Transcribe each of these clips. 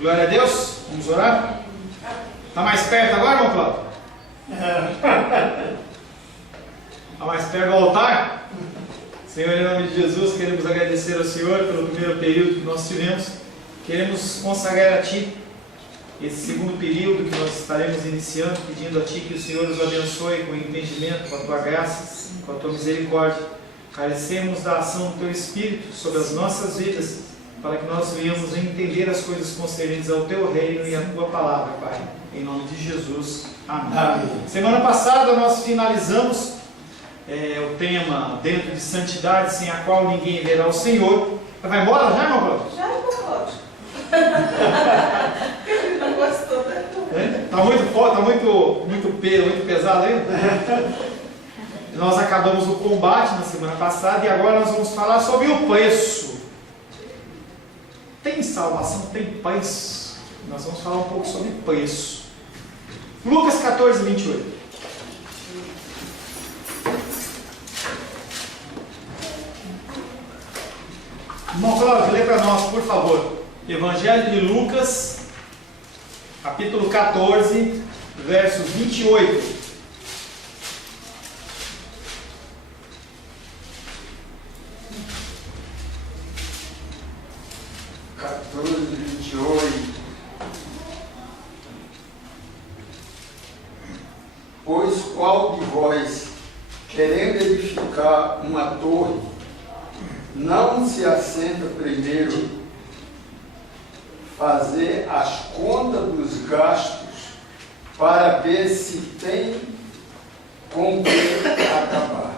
Glória a Deus. Vamos orar? Está mais perto agora, irmão Cláudio? Está mais perto do altar? Senhor, em nome de Jesus, queremos agradecer ao Senhor pelo primeiro período que nós tivemos. Queremos consagrar a Ti esse segundo período que nós estaremos iniciando, pedindo a Ti que o Senhor nos abençoe com o entendimento, com a Tua graça, com a Tua misericórdia. Carecemos da ação do Teu Espírito sobre as nossas vidas, para que nós venhamos a entender as coisas concernentes ao Teu reino e à Tua palavra, Pai. Em nome de Jesus. Amém. Amém. Semana passada nós finalizamos o tema dentro de santidade, sem a qual ninguém verá o Senhor. Vai embora já, irmão Cláudio? Já, irmão Cláudio. Ele não gostou, né? Está muito forte, está muito pesado ainda? Nós acabamos o combate na semana passada e agora nós vamos falar sobre o preço. Tem salvação, tem preço. Nós vamos falar um pouco sobre preço. Lucas 14, 28. Irmão Cláudio, lê para nós, por favor. Evangelho de Lucas, capítulo 14, verso 28. 14:28. Pois qual de vós, querendo edificar uma torre, não se assenta primeiro fazer as contas dos gastos para ver se tem com que acabar?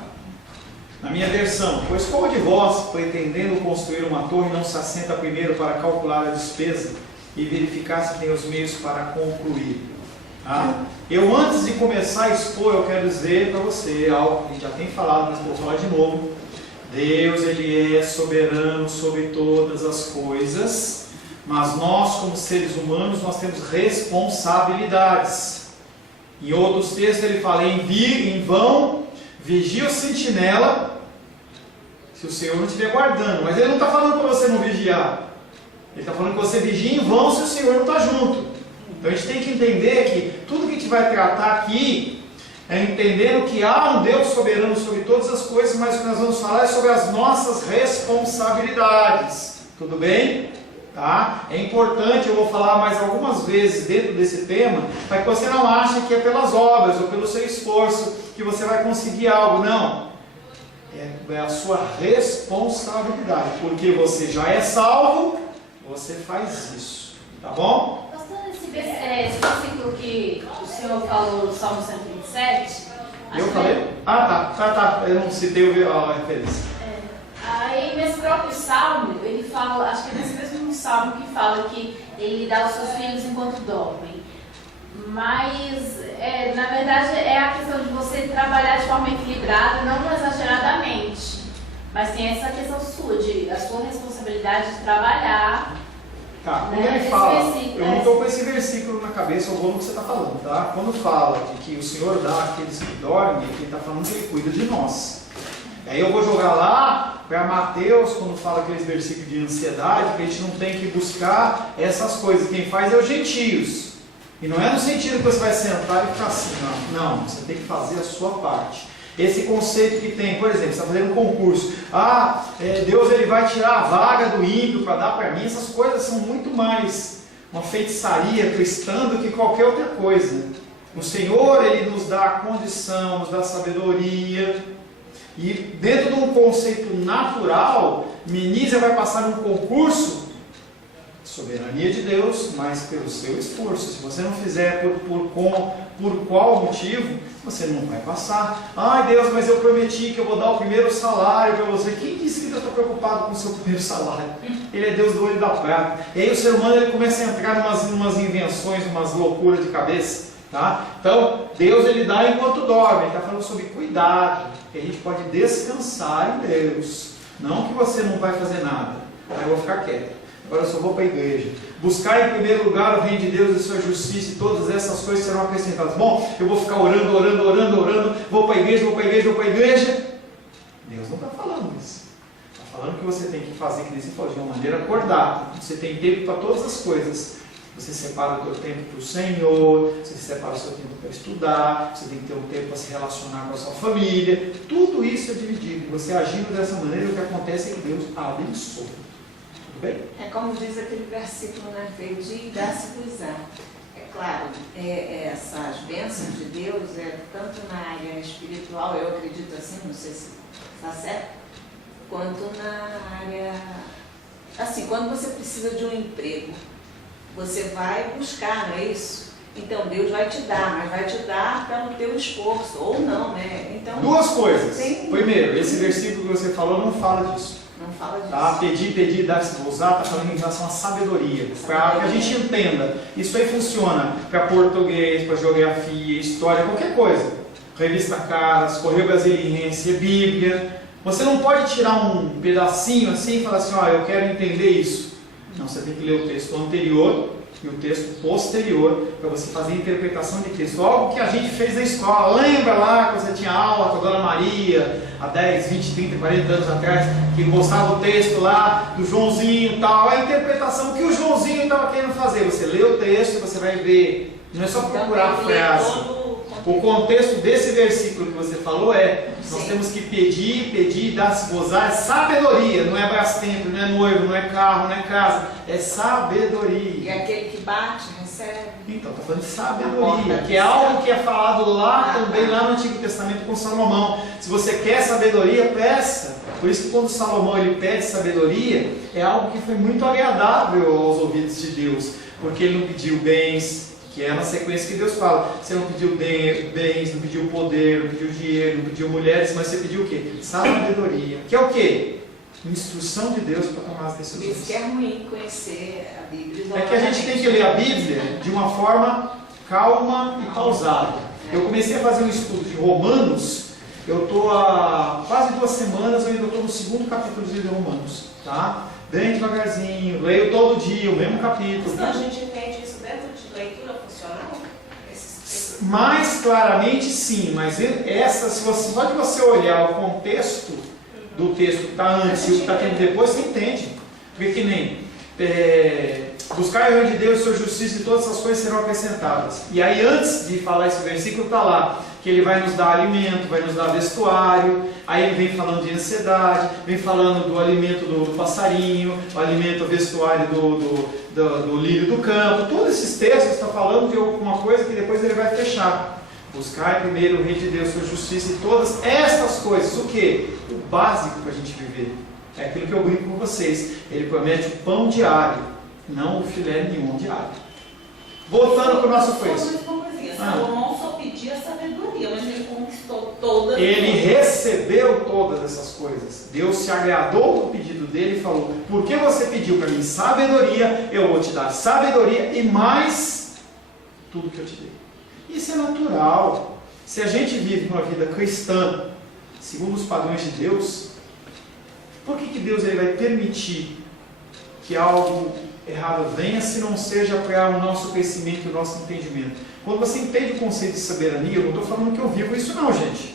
Na minha versão, pois qual de vós, pretendendo construir uma torre, não se assenta primeiro para calcular a despesa e verificar se tem os meios para concluir? Tá? Eu, antes de começar a expor, eu quero dizer para você algo que a gente já tem falado, mas vou falar de novo. Deus, Ele é soberano sobre todas as coisas, mas nós, como seres humanos, nós temos responsabilidades. Em outros textos ele fala, em vão vigia o sentinela, se o Senhor não estiver guardando. Mas ele não está falando para você não vigiar. Ele está falando que você vigia em vão se o Senhor não está junto. Então a gente tem que entender que tudo que a gente vai tratar aqui é entendendo que há um Deus soberano sobre todas as coisas, mas o que nós vamos falar é sobre as nossas responsabilidades. Tudo bem? Tá? É importante, eu vou falar mais algumas vezes dentro desse tema, para que você não ache que é pelas obras ou pelo seu esforço que você vai conseguir algo. Não. É a sua responsabilidade. Porque você já é salvo, você faz isso. Tá bom? Pastor, esse versículo que o senhor falou no Salmo 127... Eu falei? Tá. Eu não citei a referência. Aí nesse próprio salmo, ele fala, acho que é nesse mesmo salmo que fala que ele dá aos seus filhos enquanto dormem. Mas, na verdade, é a questão de você trabalhar de forma equilibrada, não exageradamente. Mas tem essa questão sua, a sua responsabilidade de trabalhar. Tá, quando ele fala, eu não estou com esse versículo na cabeça, eu vou no que você está falando, tá? Quando fala de que o Senhor dá àqueles que dormem, ele está falando que Ele cuida de nós. Aí eu vou jogar lá para Mateus, quando fala aqueles versículos de ansiedade, que a gente não tem que buscar essas coisas. Quem faz é os gentios. E não é no sentido que você vai sentar e ficar assim, não. Você tem que fazer a sua parte. Esse conceito que tem, por exemplo, você está fazendo um concurso. Deus ele vai tirar a vaga do ímpio para dar para mim. Essas coisas são muito mais uma feitiçaria cristã do que qualquer outra coisa. O Senhor, Ele nos dá a condição, nos dá sabedoria. E dentro de um conceito natural, Minísia vai passar num concurso, soberania de Deus, mas pelo seu esforço. Se você não fizer por qual motivo, você não vai passar. Ai Deus, mas eu prometi que eu vou dar o primeiro salário para você. Quem disse que Deus está preocupado com o seu primeiro salário? Ele é Deus do olho da prata. E aí o ser humano ele começa a entrar em umas invenções, umas loucuras de cabeça. Tá? Então, Deus ele dá enquanto dorme. Ele está falando sobre cuidado, que a gente pode descansar em Deus. Não que você não vai fazer nada. Aí eu vou ficar quieto. Agora eu só vou para a igreja. Buscar em primeiro lugar o reino de Deus e sua justiça, e todas essas coisas serão acrescentadas. Bom, eu vou ficar orando, vou para a igreja. Deus não está falando isso. Está falando que você tem que fazer, que você falou, de uma maneira acordada. Você tem tempo para todas as coisas. Você separa o teu tempo para o Senhor, você separa o seu tempo para estudar, você tem que ter um tempo para se relacionar com a sua família. Tudo isso é dividido. E você agindo dessa maneira, o que acontece é que Deus abençoa. Tudo bem? É como diz aquele versículo, né? Pedi e dá-se-vos-á. É claro, essas bênçãos de Deus, tanto na área espiritual, eu acredito assim, não sei se está certo, quanto na área... Assim, quando você precisa de um emprego, você vai buscar, não é isso? Então Deus vai te dar, mas vai te dar pelo teu esforço, ou não, né? Então, duas coisas. tem... Primeiro, esse versículo que você falou não fala disso. Não fala disso. Tá? Pedir, dar-se-vos-á, está falando em relação à sabedoria. Para que a gente entenda. Isso aí funciona para português, para geografia, história, qualquer coisa. Revista Caras, Correio Brasiliense, Bíblia. Você não pode tirar um pedacinho assim e falar assim, eu quero entender isso. Não, você tem que ler o texto anterior e o texto posterior para você fazer a interpretação de texto. Algo que a gente fez na escola. Lembra lá que você tinha aula com a Dona Maria há 10, 20, 30, 40 anos atrás, que mostrava o texto lá do Joãozinho e tal. A interpretação que o Joãozinho estava querendo fazer. Você lê o texto e você vai ver. Não é só procurar a frase. O contexto desse versículo que você falou nós temos que pedir, dar-se-vos-á, é sabedoria, não é Brastemp, não é noivo, não é carro, não é casa, é sabedoria. E aquele que bate, recebe. Então, está falando de sabedoria, que é algo que é falado lá também, lá no Antigo Testamento com Salomão. Se você quer sabedoria, peça. Por isso que quando Salomão ele pede sabedoria, é algo que foi muito agradável aos ouvidos de Deus, porque ele não pediu bens, que é na sequência que Deus fala. Você não pediu bens, não pediu poder, não pediu dinheiro, não pediu mulheres, mas você pediu o quê? Sabedoria. Que é o quê? Instrução de Deus para tomar as decisões. Isso que é ruim conhecer a Bíblia. É que a gente tem que ler a Bíblia de uma forma calma e pausada. Eu comecei a fazer um estudo de Romanos, eu estou há quase 2 semanas, eu ainda estou no 2º capítulo de Romanos. Tá? Bem devagarzinho, leio todo dia o mesmo capítulo. Então a gente entende isso dentro de leitura funcional? Mais claramente sim, mas só de você olhar o contexto do texto que está antes e o que está tendo depois, você entende. Porque que nem buscar o reino de Deus, sua justiça e todas essas coisas serão acrescentadas. E aí antes de falar esse versículo está lá, que ele vai nos dar alimento, vai nos dar vestuário, aí ele vem falando de ansiedade, vem falando do alimento do passarinho, o alimento, o vestuário do lírio do campo. Todos esses textos estão falando de alguma coisa que depois ele vai fechar. Buscar primeiro o reino de Deus, sua justiça e todas estas coisas. O que? O básico para a gente viver. É aquilo que eu brinco com vocês. Ele promete o pão diário, não o filé nenhum diário. Voltando para o nosso texto. Salomão só pedia sabedoria, mas ele conquistou todas. Ele recebeu todas essas coisas. Deus se agradou do pedido dele e falou: porque você pediu para mim sabedoria, eu vou te dar sabedoria e mais tudo que eu te dei. Isso é natural. Se a gente vive uma vida cristã, segundo os padrões de Deus, por que Deus ele vai permitir que algo errado venha, se não seja para o nosso crescimento e o nosso entendimento? Quando você entende o conceito de soberania, eu não estou falando que eu vivo isso não, gente.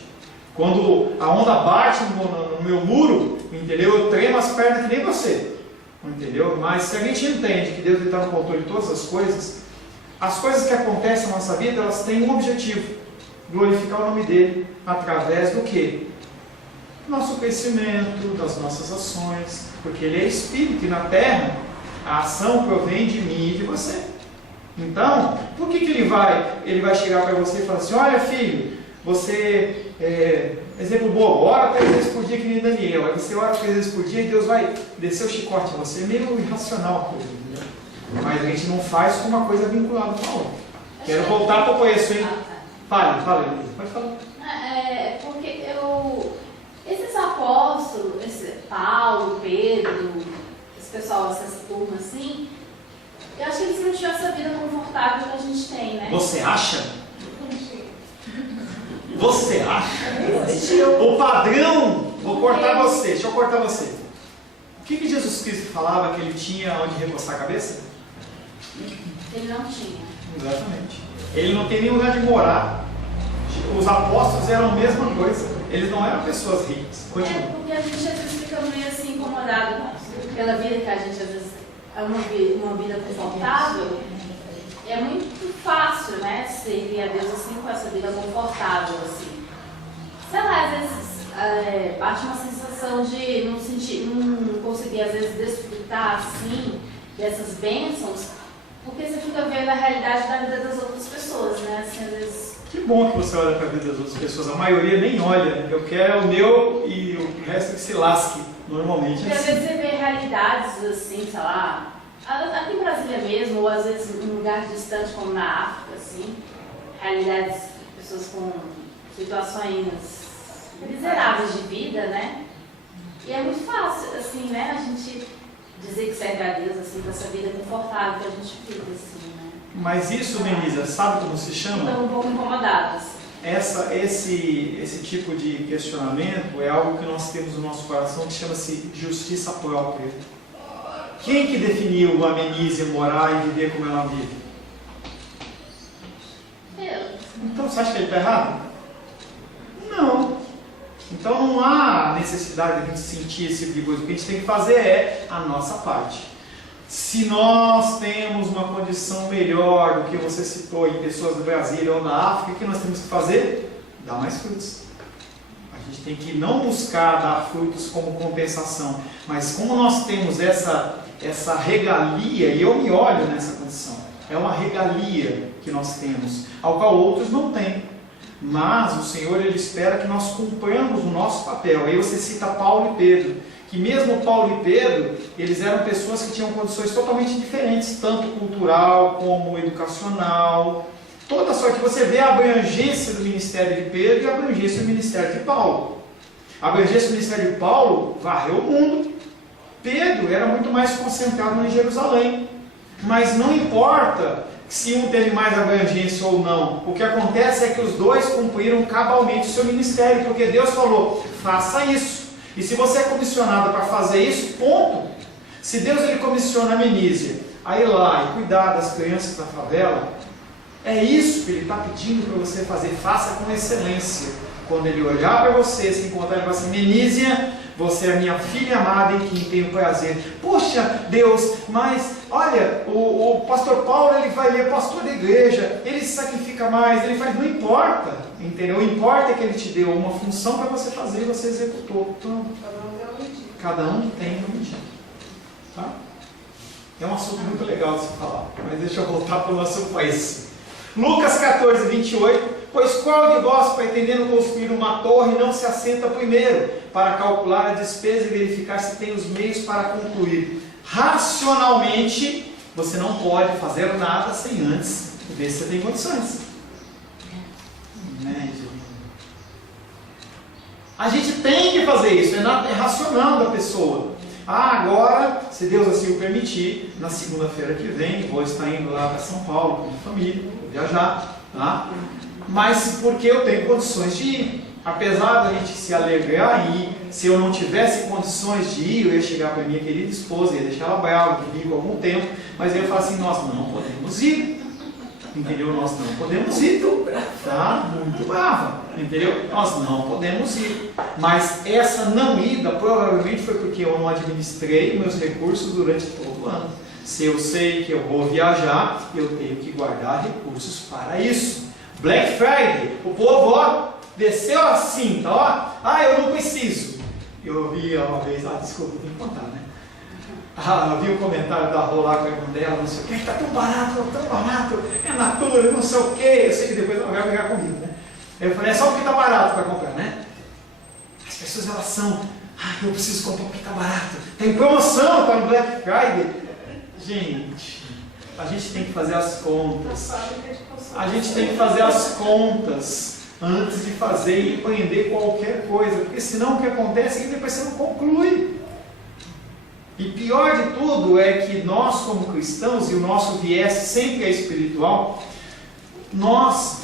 Quando a onda bate no meu muro, entendeu? Eu tremo as pernas que nem você, entendeu? Mas se a gente entende que Deus está no controle de todas as coisas que acontecem na nossa vida, elas têm um objetivo: glorificar o nome dele, através do quê? Nosso crescimento, das nossas ações, porque ele é Espírito e na terra a ação provém de mim e de você. Então, por que ele vai chegar para você e falar assim: olha filho, você, exemplo bobo, ora 3 vezes por dia que nem Daniel, aí você ora 3 vezes por dia e Deus vai descer o chicote a você? É meio irracional a coisa, entendeu? Mas a gente não faz com uma coisa vinculada com a outra. Quero voltar para o conheço, hein? Fale, Elisa, pode falar. Porque esses apóstolos, Paulo, Pedro, esse pessoal, essas turmas assim, eu acho que eles não tinham essa vida confortável que a gente tem, né? Você acha? Você acha? O padrão, vou cortar você, deixa eu cortar você. O que Jesus Cristo falava que ele tinha onde recostar a cabeça? Ele não tinha. Exatamente. Ele não tem nenhum lugar de morar. Os apóstolos eram a mesma coisa. Eles não eram pessoas ricas. Continua. Porque a gente às vezes fica meio assim incomodado pela vida que a gente às vezes é uma vida confortável servir a Deus assim com essa vida confortável, assim. Sei lá, às vezes bate uma sensação de não conseguir às vezes desfrutar assim dessas bênçãos, porque você fica vendo a realidade da vida das outras pessoas, né? Assim, às vezes... Que bom que você olha para a vida das outras pessoas. A maioria nem olha. Eu quero o meu e o resto que se lasque. Normalmente porque é às assim. vezes você vê realidades assim, sei lá, aqui em Brasília mesmo, ou às vezes em um lugar distante como na África, assim, realidades de pessoas com situações miseráveis de vida, né? E é muito fácil, assim, né, a gente dizer que serve a Deus, assim, dessa vida confortável que a gente vive, assim, né? Mas isso, Menisa, sabe como se chama? Estão um pouco incomodados. Esse tipo de questionamento é algo que nós temos no nosso coração que chama-se justiça própria. Quem que definiu a Menise morar e viver como ela vive? Eu. Então você acha que ele está errado? Não. Então não há necessidade de a gente sentir esse tipo de coisa. O que a gente tem que fazer é a nossa parte. Se nós temos uma condição melhor do que você citou em pessoas do Brasil ou da África, o que nós temos que fazer? Dar mais frutos. A gente tem que não buscar dar frutos como compensação, mas como nós temos essa regalia, e eu me olho nessa condição, é uma regalia que nós temos, ao qual outros não têm. Mas o Senhor, Ele espera que nós cumpramos o nosso papel. Aí você cita Paulo e Pedro, que mesmo Paulo e Pedro, eles eram pessoas que tinham condições totalmente diferentes, tanto cultural como educacional, toda sorte. Você vê a abrangência do ministério de Pedro e a abrangência do ministério de Paulo. A abrangência do ministério de Paulo varreu o mundo. Pedro era muito mais concentrado em Jerusalém. Mas não importa se um teve mais abrangência ou não. O que acontece é que os dois cumpriram cabalmente o seu ministério, porque Deus falou, faça isso. E se você é comissionado para fazer isso, ponto. Se Deus ele comissiona a Menise a ir lá e cuidar das crianças da favela, é isso que Ele está pedindo para você fazer. Faça com excelência. Quando Ele olhar para você, se encontrar e falar assim, Menísia, você é minha filha amada em quem tenho prazer. Poxa, Deus, mas olha, o pastor Paulo, ele vai ler pastor da igreja, ele se sacrifica mais, ele faz, não importa, entendeu? O importa é que ele te deu uma função para você fazer e você executou. Então, cada um tem um dia. Tá? É um assunto muito legal de se falar, mas deixa eu voltar para o nosso país. Lucas 14, 28. Pois qual de vós, pretendendo construir uma torre, não se assenta primeiro para calcular a despesa e verificar se tem os meios para concluir? Racionalmente, você não pode fazer nada sem antes ver se você tem condições. A gente tem que fazer isso, é racional da pessoa. Agora, se Deus assim o permitir, na segunda-feira que vem, vou estar indo lá para São Paulo com a minha família, vou viajar, tá? Mas porque eu tenho condições de ir. Apesar da gente se alegrar e se eu não tivesse condições de ir, eu ia chegar para a minha querida esposa, ia deixar ela brava comigo há algum tempo, mas eu ia falar assim, nós não podemos ir. Entendeu? Nós não podemos ir. Tá? Muito brava. Entendeu? Nós não podemos ir. Mas essa não ida provavelmente foi porque eu não administrei meus recursos durante todo o ano. Se eu sei que eu vou viajar, eu tenho que guardar recursos para isso. Black Friday, o povo, ó, desceu a cinta, ó. Eu não preciso. Eu ouvi uma vez, desculpa, tem que contar, né? Eu vi um comentário da Rô lá com a irmã dela, não sei o que, está tão barato, é Natura, não sei o que. Eu sei que depois ela vai brigar comigo, né? Eu falei, é só porque está barato para comprar, né? As pessoas, elas são, eu preciso comprar porque está barato. Tem promoção, está no Black Friday. Gente, a gente tem que fazer as contas. A gente tem que fazer as contas antes de fazer e empreender qualquer coisa, porque senão o que acontece é que depois você não conclui. E pior de tudo é que nós como cristãos, e o nosso viés sempre é espiritual, nós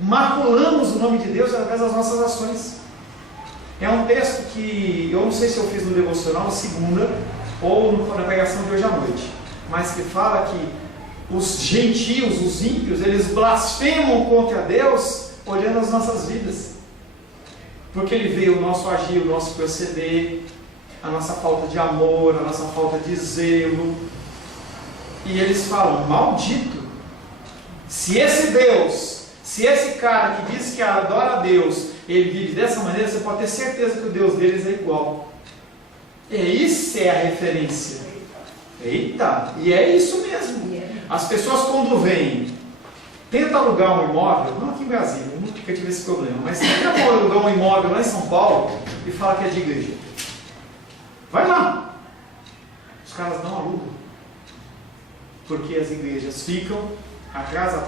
maculamos o nome de Deus através das nossas ações. É um texto que eu não sei se eu fiz no devocional segunda ou na pregação de hoje à noite, mas que fala que os gentios, os ímpios, eles blasfemam contra Deus olhando as nossas vidas, porque ele vê o nosso agir, o nosso proceder, a nossa falta de amor, a nossa falta de zelo, e eles falam, maldito Se esse Deus, se esse cara que diz que adora a Deus, ele vive dessa maneira, você pode ter certeza que o Deus deles é igual. Isso é a referência. Eita, e é isso mesmo. As pessoas quando vêm, tenta alugar um imóvel, não aqui em Brasília, eu nunca tive esse problema, mas tenta alugar um imóvel lá em São Paulo e fala que é de igreja. Vai lá. Os caras não alugam. Porque as igrejas ficam atrasa.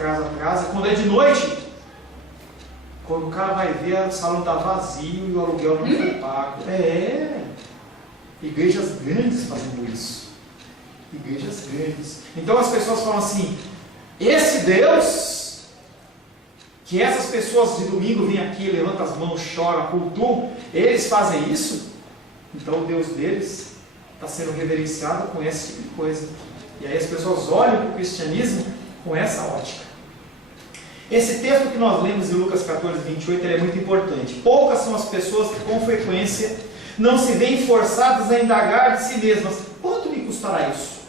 Quando é de noite, quando o cara vai ver, o salão está vazio e o aluguel não foi pago. Igrejas grandes fazendo isso. Igrejas grandes. Então as pessoas falam assim, esse Deus, que essas pessoas de domingo vêm aqui, levantam as mãos, choram, cultuam, eles fazem isso, então o Deus deles está sendo reverenciado com esse tipo de coisa. E aí as pessoas olham para o cristianismo com essa ótica. Esse texto que nós lemos em Lucas 14, 28, ele é muito importante. Poucas são as pessoas que com frequência não se veem forçadas a indagar de si mesmas. Quanto me custará isso?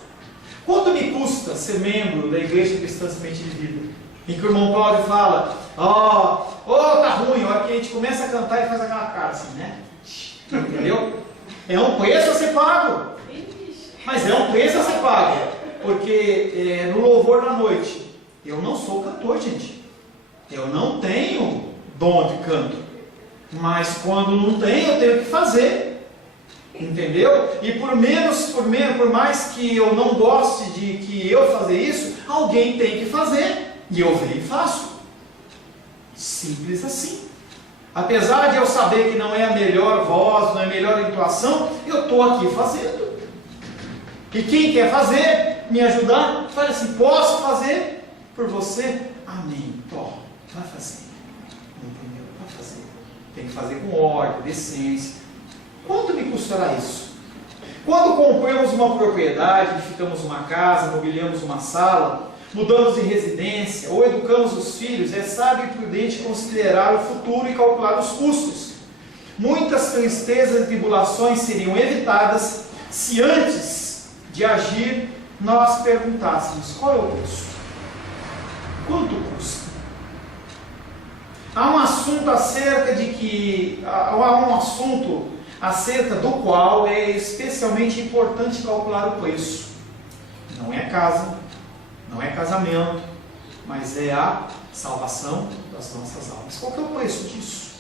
Quanto me custa ser membro da Igreja Cristã Semente de Vida? Em que o irmão Cláudio fala, tá ruim, a hora que a gente começa a cantar e faz aquela cara assim, né? Entendeu? É um preço a ser pago. Mas é um preço a ser pago. Porque no louvor da noite, eu não sou cantor, gente. Eu não tenho dom de canto. Mas quando não tenho, eu tenho que fazer. Entendeu? E por mais que eu não goste de que eu fazer isso, alguém tem que fazer. E eu venho e faço. Simples assim. Apesar de eu saber que não é a melhor voz, não é a melhor entoação, eu estou aqui fazendo. E quem quer fazer, me ajudar, fala assim, posso fazer por você? Amém. Vai fazer. Entendeu? Vai fazer. Tem que fazer com ordem, decência. Quanto me custará isso? Quando compramos uma propriedade, edificamos uma casa, mobiliamos uma sala, mudamos de residência ou educamos os filhos, é sábio e prudente considerar o futuro e calcular os custos. Muitas tristezas e tribulações seriam evitadas se antes de agir nós perguntássemos, qual é o custo? Quanto custa? Há um assunto acerca do qual é especialmente importante calcular o preço. Não é casa, não é casamento, mas é a salvação das nossas almas. Qual que é o preço disso?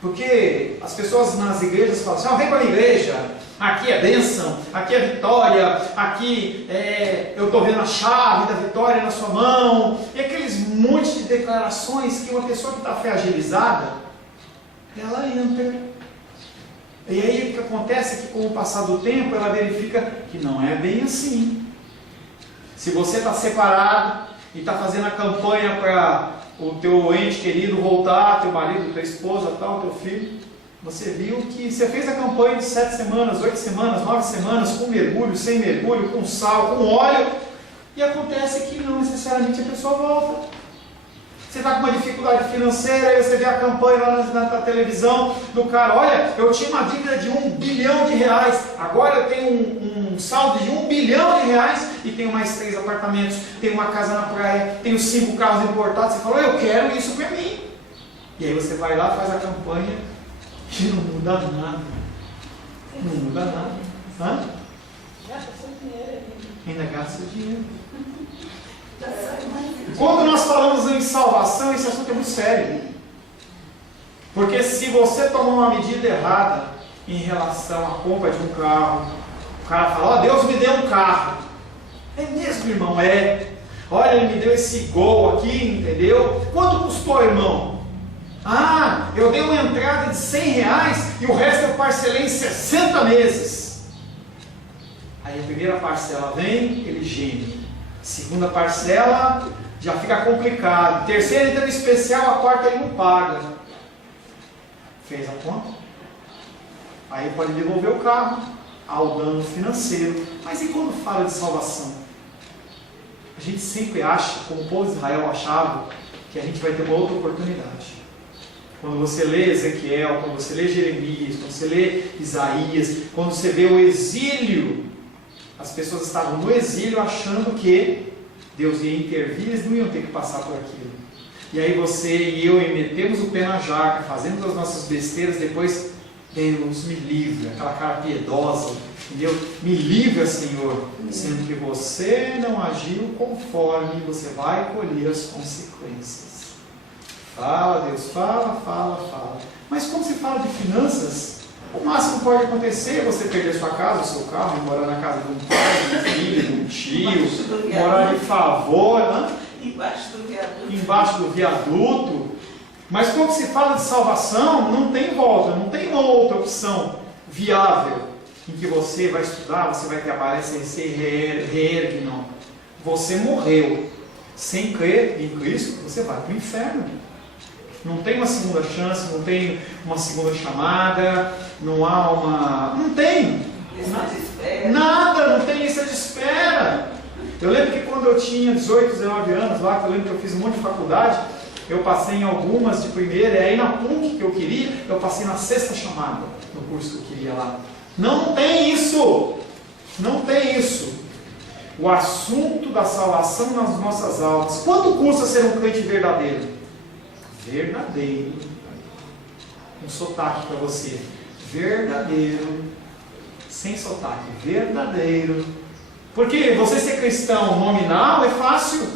Porque as pessoas nas igrejas falam assim, vem para a igreja, aqui é bênção, aqui é vitória, aqui eu estou vendo a chave da vitória na sua mão, e aqueles montes de declarações que uma pessoa que está fragilizada, ela entra. E aí o que acontece é que com o passar do tempo ela verifica que não é bem assim. Se você está separado e está fazendo a campanha para o teu ente querido voltar, teu marido, tua esposa, tal, teu filho, você viu que você fez a campanha de 7 semanas, 8 semanas, 9 semanas, com mergulho, sem mergulho, com sal, com óleo, e acontece que não necessariamente a pessoa volta. Você está com uma dificuldade financeira, aí você vê a campanha lá na televisão do cara, olha, eu tinha uma dívida de R$1 bilhão, agora eu tenho um saldo de R$1 bilhão e tenho mais 3 apartamentos, tenho uma casa na praia, tenho 5 carros importados. Você fala, eu quero isso para mim. E aí você vai lá, faz a campanha e não muda nada. Não muda nada. Gasta seu dinheiro. Ainda gasta dinheiro. Quando nós falamos em salvação, esse assunto é muito sério. Porque se você tomar uma medida errada em relação à compra de um carro, o cara fala, Deus me deu um carro. É mesmo, irmão? É. Olha, ele me deu esse Gol aqui, entendeu? Quanto custou, irmão? Eu dei uma entrada de R$100 e o resto eu parcelei em 60 meses. Aí a primeira parcela vem, ele geme. Segunda parcela, já fica complicado. Terceira entra no especial, a quarta ele não paga. Fez a conta? Aí pode devolver o carro, ao dano financeiro. Mas e quando fala de salvação? A gente sempre acha, como o povo de Israel achava, que a gente vai ter uma outra oportunidade. Quando você lê Ezequiel, quando você lê Jeremias, quando você lê Isaías, quando você vê o exílio, as pessoas estavam no exílio achando que Deus ia intervir, eles não iam ter que passar por aquilo. E aí você e eu metemos o pé na jaca, fazemos as nossas besteiras, depois, Deus me livre, aquela cara piedosa, entendeu? Me livra, Senhor, sendo que você não agiu conforme, você vai colher as consequências. Fala, Deus, fala. Mas quando se fala de finanças, o máximo que pode acontecer é você perder sua casa, o seu carro, morar na casa de um pai, de um filho, de um tio, morar de favor, né? Embaixo do viaduto. Mas quando se fala de salvação, não tem volta, não tem uma outra opção viável em que você vai estudar, você vai trabalhar sem ser reergue, não. Você morreu. Sem crer em Cristo, você vai para o inferno. Não tem uma segunda chance, não tem uma segunda chamada, não há uma... Não tem! Nada, não tem lista de espera. Eu lembro que quando eu tinha 18, 19 anos, lá, que eu lembro que eu fiz um monte de faculdade, eu passei em algumas de primeira, e aí na PUC que eu queria, eu passei na 6ª chamada, no curso que eu queria lá. Não tem isso! Não tem isso! O assunto da salvação nas nossas almas. Quanto custa ser um crente verdadeiro? Verdadeiro. Um sotaque para você. Verdadeiro. Sem sotaque. Verdadeiro. Porque você ser cristão nominal é fácil.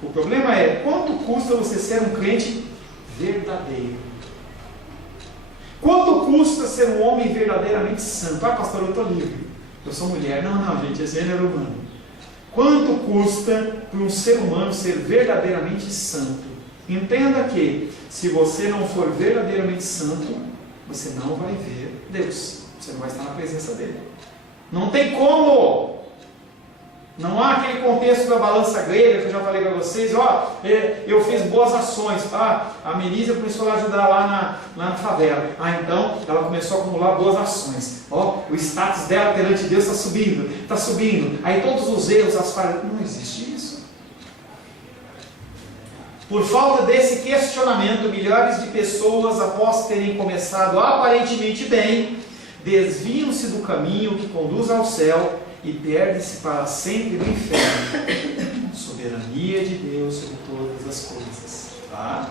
O problema é quanto custa você ser um crente verdadeiro. Quanto custa ser um homem verdadeiramente santo? Ah, pastor, eu estou livre. Eu sou mulher. Não, gente, é gênero humano. Quanto custa para um ser humano ser verdadeiramente santo? Entenda que, se você não for verdadeiramente santo, você não vai ver Deus. Você não vai estar na presença dele. Não tem como! Não há aquele contexto da balança grega que eu já falei para vocês. Eu fiz boas ações. A Menísia começou a ajudar lá na favela. Então ela começou a acumular boas ações. O status dela perante Deus está subindo. Aí todos os erros, as falhas. Não existe isso. Por falta desse questionamento, milhares de pessoas, após terem começado aparentemente bem, desviam-se do caminho que conduz ao céu e perdem-se para sempre no inferno. Soberania de Deus sobre todas as coisas. Tá?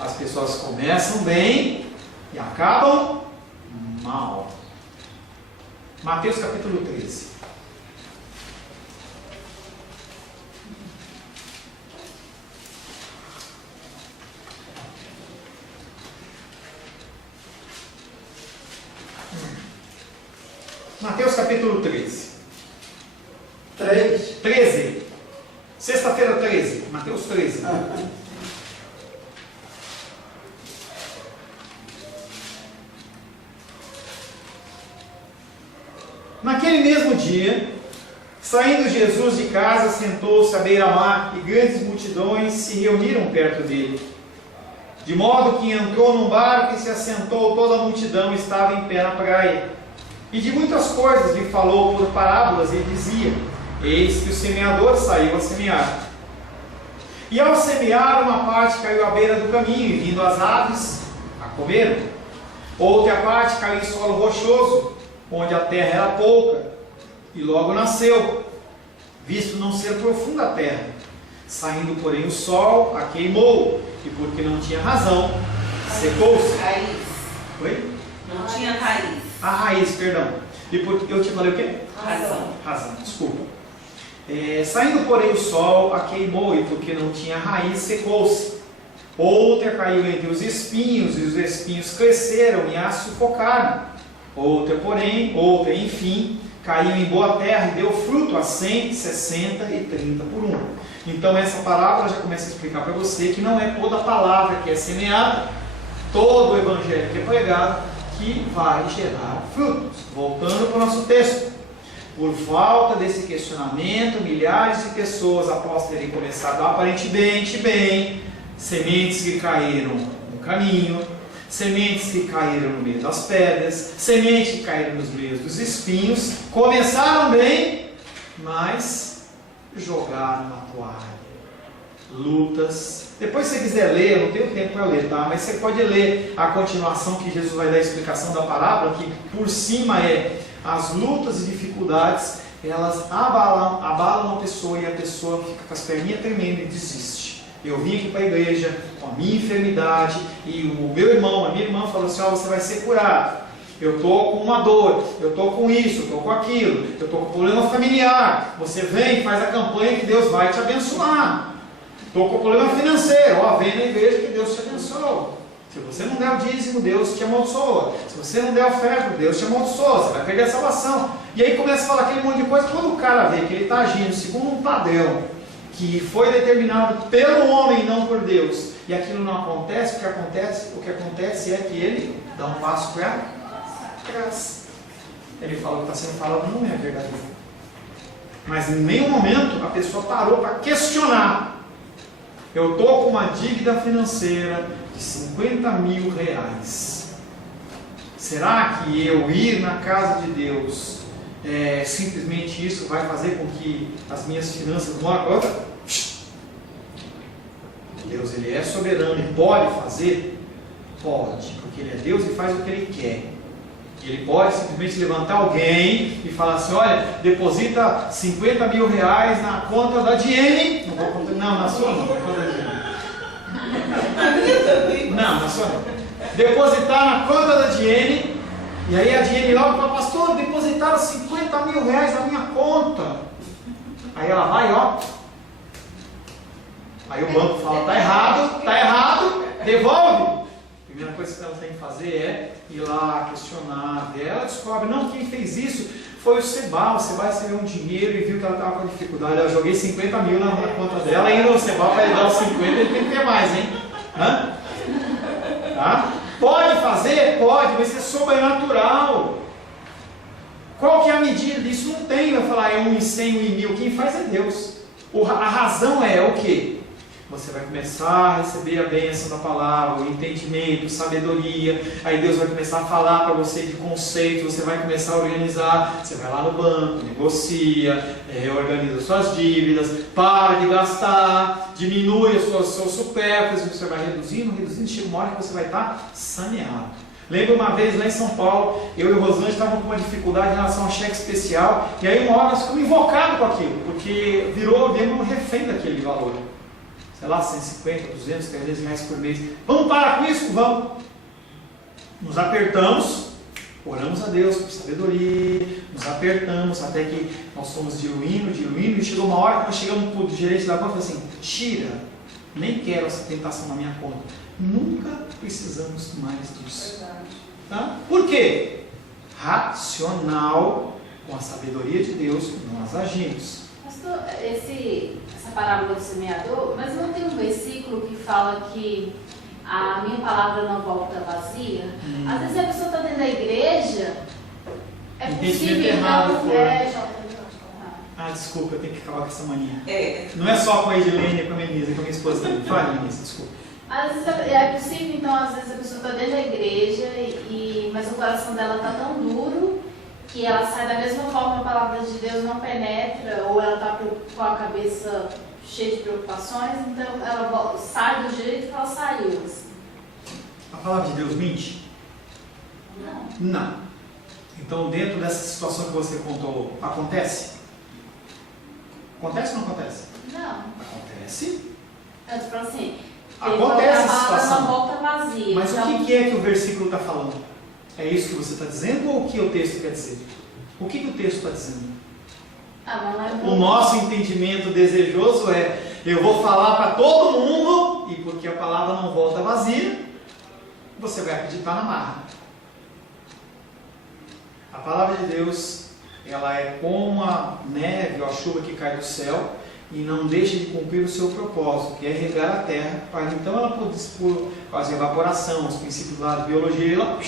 As pessoas começam bem e acabam mal. Mateus capítulo 13. Mateus capítulo 13. 13. Sexta-feira 13. Mateus 13. Naquele mesmo dia, saindo Jesus de casa, sentou-se à beira-mar e grandes multidões se reuniram perto dele. De modo que entrou num barco e se assentou, toda a multidão estava em pé na praia. E de muitas coisas lhe falou por parábolas e dizia: eis que o semeador saiu a semear. E ao semear, uma parte caiu à beira do caminho, e vindo as aves, a comeram. Outra parte caiu em solo rochoso, onde a terra era pouca, e logo nasceu, visto não ser profunda a terra. Saindo, porém, o sol a queimou, e porque não tinha razão, secou-se. Raiz. Oi? Não tinha raiz. A raiz, perdão. E porque eu te falei o quê? Razão, desculpa. Saindo, porém, o sol a queimou, e porque não tinha raiz, secou-se. Outra caiu entre os espinhos, e os espinhos cresceram e a sufocaram. Outra, enfim, caiu em boa terra e deu fruto a 100, 60 e 30 por um. Então essa parábola já começa a explicar para você que não é toda palavra que é semeada, todo o evangelho que é pregado, que vai gerar frutos. Voltando para o nosso texto. Por falta desse questionamento, milhares de pessoas, após terem começado aparentemente bem, sementes que caíram no caminho, sementes que caíram no meio das pedras, sementes que caíram nos meios dos espinhos, começaram bem, mas jogaram a toalha. Lutas. Depois, se você quiser ler, eu não tenho tempo para ler, tá? Mas você pode ler a continuação que Jesus vai dar a explicação da parábola, que por cima é as lutas e dificuldades elas abalam a pessoa e a pessoa fica com as perninhas tremendo e desiste. Eu vim aqui para a igreja com a minha enfermidade e o meu irmão, a minha irmã falou assim, você vai ser curado. Eu estou com uma dor, eu estou com isso, eu estou com aquilo, eu estou com problema familiar. Você vem e faz a campanha que Deus vai te abençoar. Estou com problema financeiro, vem na igreja que Deus te abençoou. Se você não der o dízimo, Deus te amaldiçoa. Se você não der a oferta, Deus te amaldiçoa. Você vai perder a salvação. E aí começa a falar aquele monte de coisa. Quando o cara vê que ele está agindo segundo um padrão que foi determinado pelo homem e não por Deus, e aquilo não acontece, o que acontece é que ele dá um passo para trás. Ele fala que está sendo falado não é verdadeiro. Mas em nenhum momento a pessoa parou para questionar. Eu estou com uma dívida financeira de 50 mil reais. Será que eu ir na casa de Deus, simplesmente isso vai fazer com que as minhas finanças de uma hora para outra? Deus, Ele é soberano e pode fazer? Pode, porque Ele é Deus e faz o que Ele quer. Ele pode simplesmente levantar alguém e falar assim, olha, deposita 50 mil reais na conta da Diene. Não, na sua não, na conta da Diene. Não, na sua não. Depositar na conta da Diene. E aí a Diene logo fala, pastor, depositaram 50 mil reais na minha conta. Aí ela vai, Aí o banco fala, tá errado, devolve. A primeira coisa que ela tem que fazer é ir lá questionar. Ela descobre, não, quem fez isso foi o Sebal. O Sebal recebeu um dinheiro e viu que ela estava com dificuldade. Eu joguei 50 mil na conta dela e o Sebal vai dar os 50, ele tem que ter mais, hein? Tá? Pode fazer? Pode, mas isso é sobrenatural. Qual que é a medida disso? Não tem, vai falar é 1 em 100, 1 em 1000. Quem faz é Deus. A razão é o quê? Você vai começar a receber a bênção da palavra, o entendimento, sabedoria. Aí Deus vai começar a falar para você de conceitos. Você vai começar a organizar. Você vai lá no banco, negocia, organiza suas dívidas, para de gastar, diminui os seus supérfluos. Você vai reduzindo, chega uma hora que você vai estar saneado. Lembro uma vez lá em São Paulo, eu e o Rosângela estavam com uma dificuldade em relação ao cheque especial. E aí uma hora nós ficamos invocados com aquilo, porque virou mesmo um refém daquele valor. Sei lá, 150, 200, 300 reais por mês. Vamos parar com isso? Vamos. Nos apertamos, oramos a Deus com sabedoria, nos apertamos até que nós fomos diluindo, e chegou uma hora que nós chegamos para o gerente da conta e falou assim, tira, nem quero essa tentação na minha conta. Nunca precisamos mais disso. Tá? Por quê? Racional, com a sabedoria de Deus, nós agimos. Pastor, essa parábola do semeador, mas não tem um versículo que fala que a minha palavra não volta vazia? Às vezes a pessoa está dentro da igreja, é possível desculpa, eu tenho que acabar com essa mania. Não é só com a Edilene, com a Menisa, com a minha esposa também. Fala, Menisa, desculpa. Às vezes é possível, então, às vezes a pessoa está dentro da igreja, mas o coração dela está tão duro que ela sai da mesma forma, a palavra de Deus não penetra, ou ela está com a cabeça cheia de preocupações, então ela sai do jeito que ela saiu. Assim. A palavra de Deus mente? Não. Então, dentro dessa situação que você contou, acontece? Acontece ou não acontece? Não. Acontece? Eu te falo assim, acontece a situação. não volta vazia. Mas então... o que é que o versículo está falando? É isso que você está dizendo ou o que o texto quer dizer? O que o texto está dizendo? O nosso entendimento desejoso é, eu vou falar para todo mundo, e porque a palavra não volta vazia, você vai acreditar na marra. A palavra de Deus, ela é como a neve ou a chuva que cai do céu, e não deixa de cumprir o seu propósito, que é regar a terra, para então ela poder, por causa da evaporação, os princípios da biologia, ela...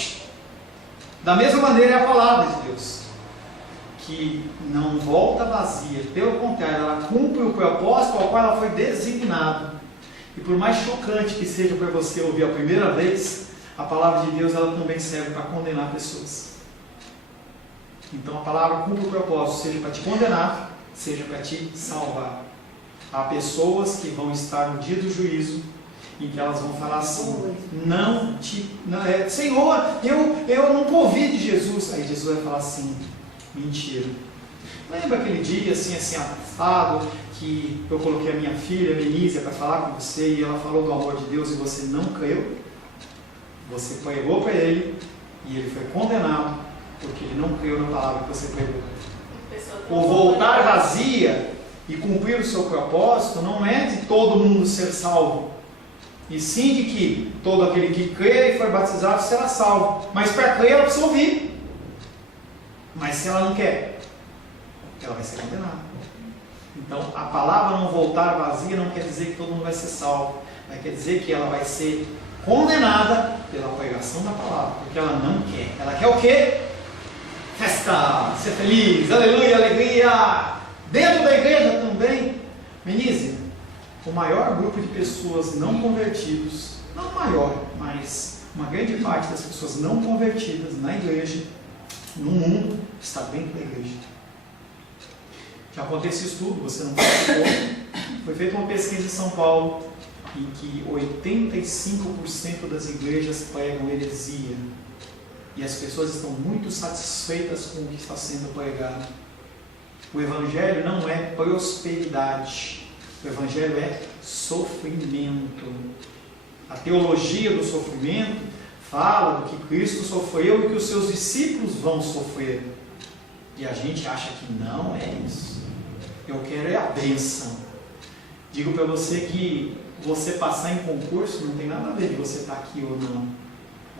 Da mesma maneira é a palavra de Deus, que não volta vazia, pelo contrário, ela cumpre o propósito ao qual ela foi designada. E por mais chocante que seja para você ouvir a primeira vez, a palavra de Deus ela também serve para condenar pessoas. Então a palavra cumpre o propósito, seja para te condenar, seja para te salvar. Há pessoas que vão estar no dia do juízo, em que elas vão falar assim, Senhor, eu nunca ouvi de Jesus. Aí Jesus vai falar assim, mentira. Lembra aquele dia assim assado, que eu coloquei a minha filha, Menísia, para falar com você e ela falou do amor de Deus e você não creu? Você pregou para ele e ele foi condenado porque ele não creu na palavra que você pregou. O voltar vazia e cumprir o seu propósito não é de todo mundo ser salvo, e sim de que todo aquele que crê e for batizado será salvo. Mas para crer ela precisa ouvir. Mas se ela não quer, ela vai ser condenada. Então a palavra não voltar vazia não quer dizer que todo mundo vai ser salvo, mas quer dizer que ela vai ser condenada pela pregação da palavra, porque ela não quer. Ela quer o quê? Festa, ser feliz, aleluia, alegria. Dentro da igreja também, Menísia, o maior grupo de pessoas não convertidos, não o maior, mas uma grande parte das pessoas não convertidas na igreja, no mundo, está dentro da igreja. Já contei esse estudo, você não participou. Foi feita uma pesquisa em São Paulo em que 85% das igrejas pregam heresia. E as pessoas estão muito satisfeitas com o que está sendo pregado. O Evangelho não é prosperidade. O Evangelho é sofrimento. A teologia do sofrimento fala do que Cristo sofreu e que os seus discípulos vão sofrer. E a gente acha que não é isso. Eu quero é a bênção. Digo para você que você passar em concurso não tem nada a ver de você estar aqui ou não.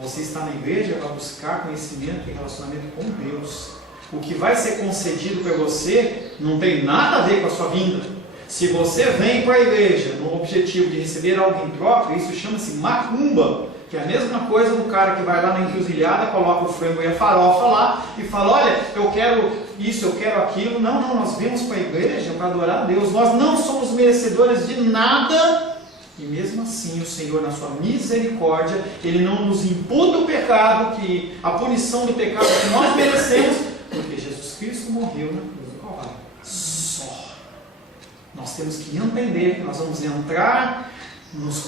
Você está na igreja para buscar conhecimento e relacionamento com Deus. O que vai ser concedido para você não tem nada a ver com a sua vinda. Se você vem para a igreja no objetivo de receber algo em troca, isso chama-se macumba, que é a mesma coisa do cara que vai lá na encruzilhada, coloca o frango e a farofa lá e fala, olha, eu quero isso, eu quero aquilo. Não, nós vemos para a igreja para adorar a Deus. Nós não somos merecedores de nada. E mesmo assim, o Senhor, na sua misericórdia, Ele não nos imputa o pecado, a punição do pecado que nós merecemos, porque Jesus Cristo morreu na cruz do Calvário. Só. Nós temos que entender que nós vamos entrar nos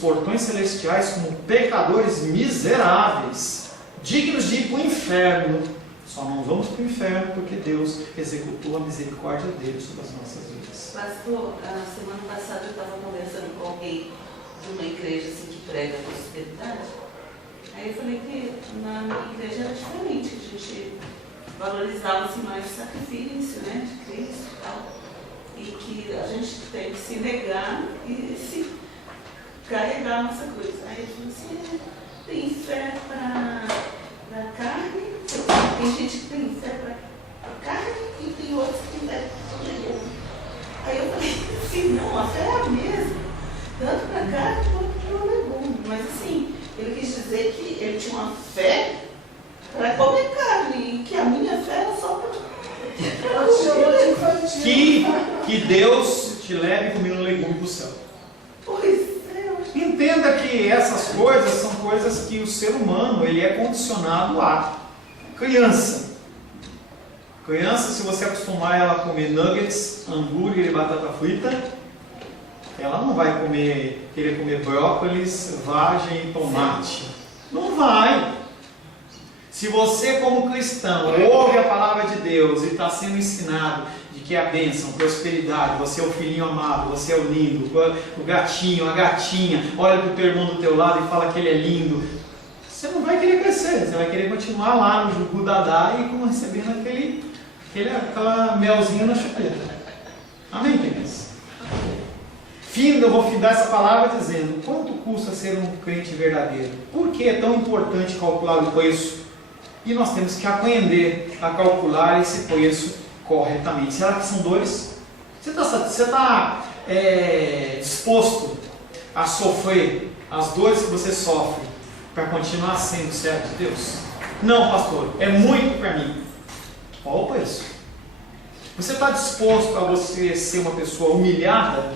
portões celestiais como pecadores miseráveis, dignos de ir para o inferno. Só não vamos para o inferno porque Deus executou a misericórdia dele sobre as nossas vidas. Pastor, a semana passada eu estava conversando com alguém de uma igreja assim, que prega a prosperidade. Aí eu falei que na minha igreja era diferente, que a gente valorizava assim, mais o sacrifício, né, de Cristo e tal. E que a gente tem que se negar e se carregar a nossa cruz. Aí ele falou assim, tem fé para carne, tem gente que tem fé para carne e tem outros que tem fé para legume. Aí eu falei assim, não, a fé é a mesma, tanto para carne quanto para o legume. Mas assim, ele quis dizer que ele tinha uma fé para comer carne e que a minha fé era só para que Deus te leve comendo legume para o céu. Pois é. Entenda que essas coisas são coisas que o ser humano ele é condicionado a. Criança, se você acostumar ela a comer nuggets, hambúrguer e batata frita, ela não vai querer comer brócolis, vagem e tomate. Não vai. Se você como cristão ouve a palavra de Deus e está sendo ensinado de que é a bênção, prosperidade, você é o filhinho amado, você é o lindo, o gatinho, a gatinha, olha para o teu irmão do teu lado e fala que ele é lindo, você não vai querer crescer, você vai querer continuar lá no jugu dadá e recebendo aquela melzinha na chupeta. Amém, queridos? Eu vou findar essa palavra dizendo, quanto custa ser um crente verdadeiro? Por que é tão importante calcular o preço? E nós temos que aprender a calcular esse preço corretamente. Será que são dores? Você está disposto a sofrer as dores que você sofre para continuar sendo servo de Deus? Não, pastor, é muito para mim. Qual o preço? Você está disposto a você ser uma pessoa humilhada,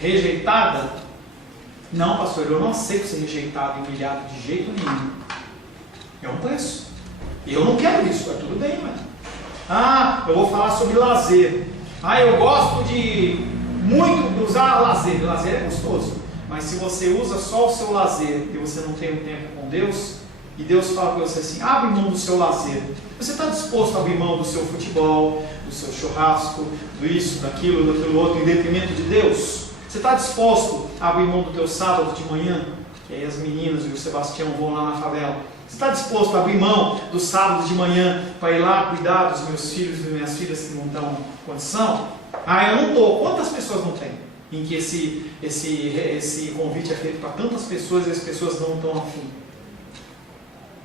rejeitada? Não, pastor, eu não aceito ser rejeitado e humilhado de jeito nenhum. É um preço. Eu não quero isso, mas tudo bem, mano. Eu vou falar sobre lazer. Eu gosto de muito usar lazer. Lazer é gostoso. Mas se você usa só o seu lazer e você não tem um tempo com Deus, e Deus fala para você assim, abre mão do seu lazer. Você está disposto a abrir mão do seu futebol, do seu churrasco, do isso, daquilo outro, em detrimento de Deus? Você está disposto a abrir mão do teu sábado de manhã? Que aí as meninas e o Sebastião vão lá na favela. Você está disposto a abrir mão do sábado de manhã para ir lá cuidar dos meus filhos e das minhas filhas que não estão em condição? Ah, eu não estou. Quantas pessoas não tem? Em que esse convite é feito para tantas pessoas e as pessoas não estão afim.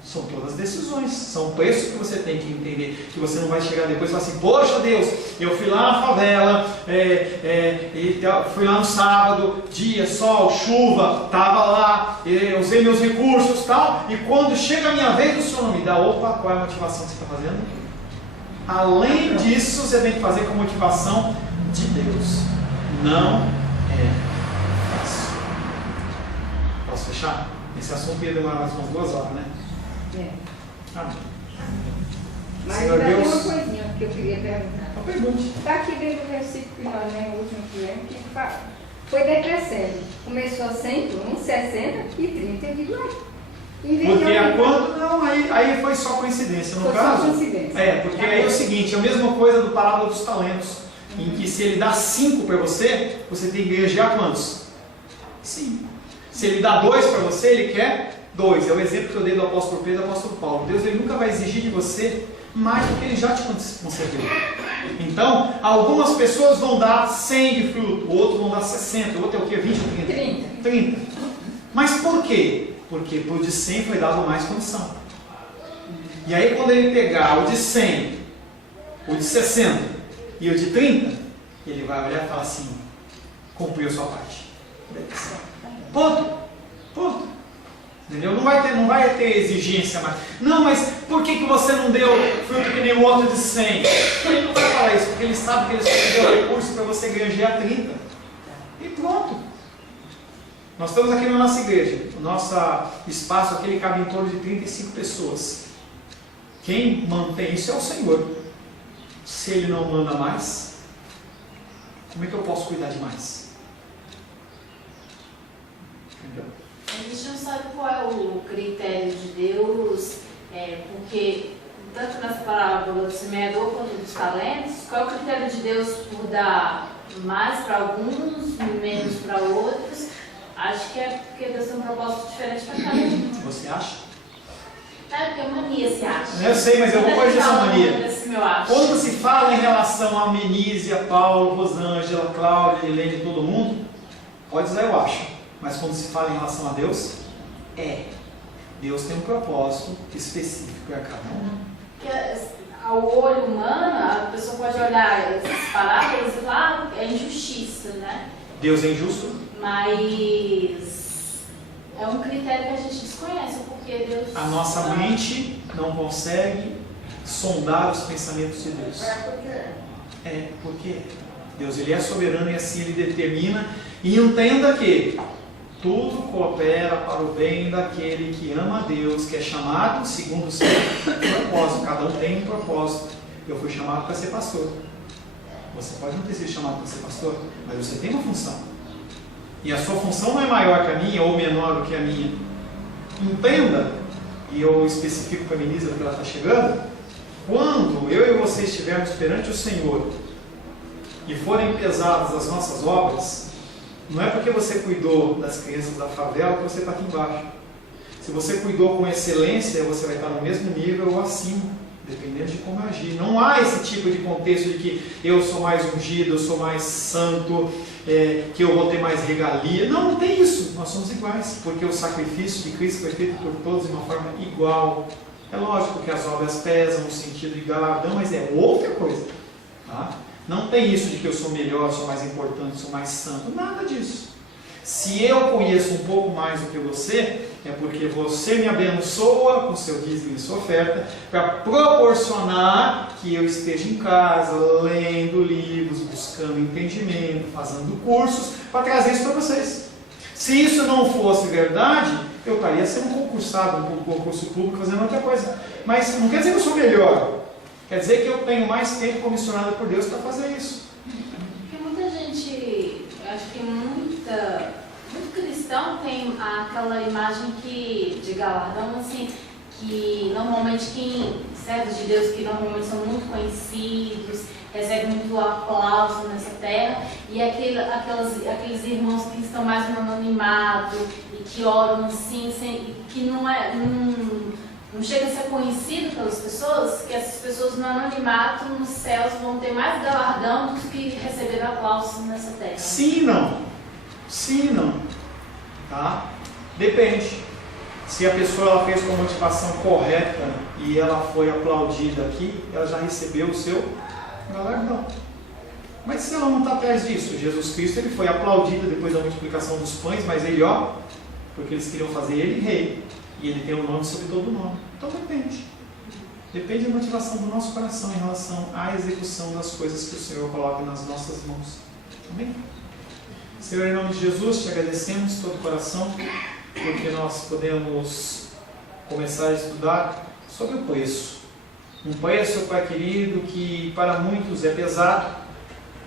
São todas decisões, são preços que você tem que entender, que você não vai chegar depois e falar assim, poxa Deus, eu fui lá na favela, fui lá no sábado, dia, sol, chuva, estava lá, usei meus recursos e tal, e quando chega a minha vez, o Senhor não me dá. Opa, qual é a motivação que você está fazendo? Além disso, você tem que fazer com motivação de Deus. Não é fácil. Posso fechar? Esse assunto ia demorar mais umas 2 horas, né? Amém. Mas Senhor ainda tem Deus, uma coisinha que eu queria perguntar. uma pergunta. Está aqui dentro do versículo que nós lemos, o último que lemos, que fala, foi decrescendo. Começou a 101, 60 e 30. Eu digo, Porque a quando? Não, aí foi só coincidência. No foi caso, só coincidência. Porque aí é o seguinte, é a mesma coisa do parábola dos talentos, em que se ele dá 5 para você, você tem que ganhar quantos? 5. Se ele dá 2 para você, ele quer 2. É o exemplo que eu dei do apóstolo Pedro e do apóstolo Paulo. Deus ele nunca vai exigir de você mais do que ele já te concedeu. Então, algumas pessoas vão dar 100 de fruto, outros vão dar 60, o outro é o que? 20 ou 30? 30. Mas por quê? Porque para o de 100 foi dado mais condição. E aí quando ele pegar o de 100, o de 60 e o de 30, ele vai olhar e falar assim, cumpriu a sua parte. Ponto. Entendeu? Não vai ter exigência mais. Não, mas por que você não deu fruto que nem o outro de 100? Ele não vai falar isso, porque ele sabe que ele só deu recurso para você ganhar 30. E pronto. Nós estamos aqui na nossa igreja. O nosso espaço aqui ele cabe em torno de 35 pessoas. Quem mantém isso é o Senhor. Se Ele não manda mais, como é que eu posso cuidar de mais? Entendeu? A gente não sabe qual é o critério de Deus, porque tanto nessa parábola do semeador quanto dos talentos, qual é o critério de Deus por dar mais para alguns, menos para outros? Acho que é porque Deus tem um propósito diferente para cada um. Você acha? É porque mania se acha. Eu sei, mas eu vou corrigir essa mania. Acho. Quando se fala em relação a Menísia, Paulo, Rosângela, Cláudia, Helene, todo mundo, pode dizer eu acho. Mas quando se fala em relação a Deus, Deus tem um propósito específico para cada um. Porque ao olho humano, a pessoa pode olhar essas parábolas e falar, é injustiça, né? Deus é injusto? Mas é um critério que a gente desconhece, porque Deus... A nossa mente não consegue sondar os pensamentos de Deus. Porque Deus ele é soberano e assim ele determina. E entenda que tudo coopera para o bem daquele que ama a Deus, que é chamado segundo o seu propósito. Cada um tem um propósito. Eu fui chamado para ser pastor. Você pode não ter sido chamado para ser pastor, mas você tem uma função. E a sua função não é maior que a minha ou menor do que a minha. Entenda, e eu especifico para a Menísia porque ela está chegando, quando eu e você estivermos perante o Senhor e forem pesadas as nossas obras, não é porque você cuidou das crianças da favela que você está aqui embaixo. Se você cuidou com excelência, você vai estar no mesmo nível ou acima, dependendo de como agir. Não há esse tipo de contexto de que eu sou mais ungido, eu sou mais santo, que eu vou ter mais regalia. Não tem isso. Nós somos iguais, porque o sacrifício de Cristo foi feito por todos de uma forma igual. É lógico que as obras pesam no sentido de galardão, mas é outra coisa. Tá? Não tem isso de que eu sou melhor, sou mais importante, sou mais santo. Nada disso. Se eu conheço um pouco mais do que você, é porque você me abençoa com seu dízimo e sua oferta para proporcionar que eu esteja em casa, lendo livros, buscando entendimento, fazendo cursos, para trazer isso para vocês. Se isso não fosse verdade, eu estaria sendo concursado um concurso público, fazendo outra coisa. Mas não quer dizer que eu sou melhor. Quer dizer que eu tenho mais tempo comissionado por Deus para fazer isso. Porque muita gente, eu acho que muito cristão tem aquela imagem de galardão, assim, que normalmente servos de Deus que normalmente são muito conhecidos, recebem muito aplauso nessa terra, e aqueles irmãos que estão mais no anonimato e que oram assim, que não chega a ser conhecido pelas pessoas, que essas pessoas no anonimato, nos céus, vão ter mais galardão do que receber aplausos nessa terra. Sim e não. Sim e não. Tá? Depende. Se a pessoa ela fez com a motivação correta e ela foi aplaudida aqui, ela já recebeu o seu galardão. Mas se ela não está atrás disso, Jesus Cristo ele foi aplaudido depois da multiplicação dos pães, mas ele, porque eles queriam fazer ele rei, e ele tem um nome sobre todo nome. Então depende. Depende da motivação do nosso coração em relação à execução das coisas que o Senhor coloca nas nossas mãos. Amém? Senhor, em nome de Jesus, te agradecemos de todo o coração, porque nós podemos começar a estudar sobre o preço. Um preço, Pai querido, que para muitos é pesado,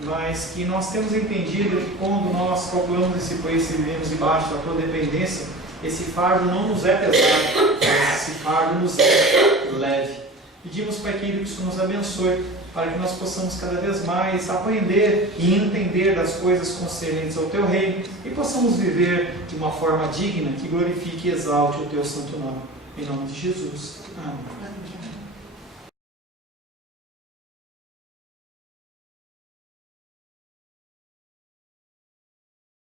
mas que nós temos entendido que quando nós calculamos esse preço e vivemos debaixo da tua dependência, esse fardo não nos é pesado, mas esse fardo nos é leve. Pedimos, Pai querido, que isso nos abençoe, para que nós possamos cada vez mais aprender e entender das coisas concernentes ao Teu reino e possamos viver de uma forma digna que glorifique e exalte o Teu santo nome. Em nome de Jesus. Amém.